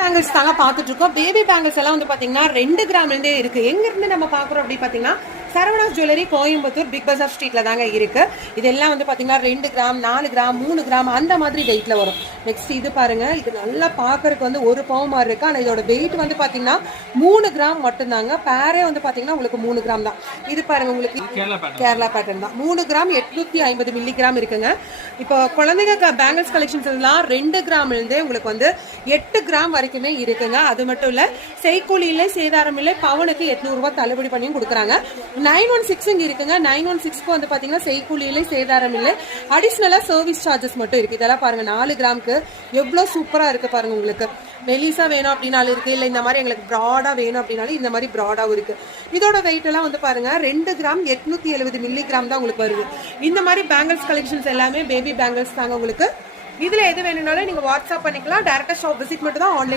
Bangles தாங்க பார்த்துட்டு இருக்கோம். பேபி பேங்கிள்ஸ் எல்லாம் வந்து பாத்தீங்கன்னா 2 கிராம்ல இருந்தே இருக்கு. எங்க இருந்து நம்ம பாக்குறோம் அப்படி பாத்தீங்கன்னா சரவணாஸ் ஜுவல்லரி கோயம்புத்தூர் பிக் பஜார் ஸ்ட்ரீட்ல தாங்க இருக்கு. இதெல்லாம் வந்து பாத்தீங்கன்னா 2 கிராம் 4 கிராம் 3 கிராம் அந்த மாதிரி வெயிட்ல வரும். நெக்ஸ்ட் இது பாருங்க, இது நல்லா பாக்குறதுக்கு வந்து ஒரு பவுன் மாதிரி இருக்கு. ஆனா இதோட வெயிட் வந்து பாத்தீங்கன்னா 3 கிராம் மட்டும்தாங்க. பேரே வந்து பாத்தீங்கன்னா உங்களுக்கு 3 கிராம் தான். இது பாருங்க, உங்களுக்கு கேரளா பேட்டர்ன் தான். 3 கிராம் 850 மில்லி கிராம் இருக்குங்க. இப்போ குழந்தைங்க பேங்கிள்ஸ் கலெக்ஷன்ஸ் எல்லாம் 2 கிராம்ல இருந்தே உங்களுக்கு வந்து 8 கிராம் வரைக்குமே இருக்குங்க. அது மட்டும் இல்ல, செய்கூலி இல்லை சேதாரம் இல்லை, பவனுக்கு 800 ரூபாய் தள்ளுபடி பண்ணியும் கொடுக்குறாங்க. 916 இங்க இருக்குங்க. 916க்கு வந்து பாத்தீங்கன்னா செய்கூலி இல்லை சேதாரம் இல்லை, அடிஷனலா சர்வீஸ் சார்ஜஸ் மட்டும் இருக்கு. இதெல்லாம் பாருங்க 4 கிராமுக்கு எவ்வளவு சூப்பரா இருக்கு பாருங்க. உங்களுக்கு மெலிசா வேணும் அப்படின்னாலும் இருக்கு, இல்ல இந்த மாதிரி எங்களுக்கு ப்ராடா வேணும் அப்படின்னாலும் இந்த மாதிரி ப்ராடாவும் இருக்கு. இதோட வெயிட் எல்லாம் வந்து பாருங்க 2 கிராம் 870 மில்லி கிராம் தான் உங்களுக்கு வருது. இந்த மாதிரி பேங்கிள்ஸ் கலெக்ஷன்ஸ் எல்லாமே பேபி பேங்கிள்ஸ் தாங்க உங்களுக்கு. இதுல எது வேணும்னாலும் நீங்க வாட்ஸ்அப் பண்ணிக்கலாம். டைரக்டா ஷாப் விசிட் மட்டும் தான், ஆன்லைன்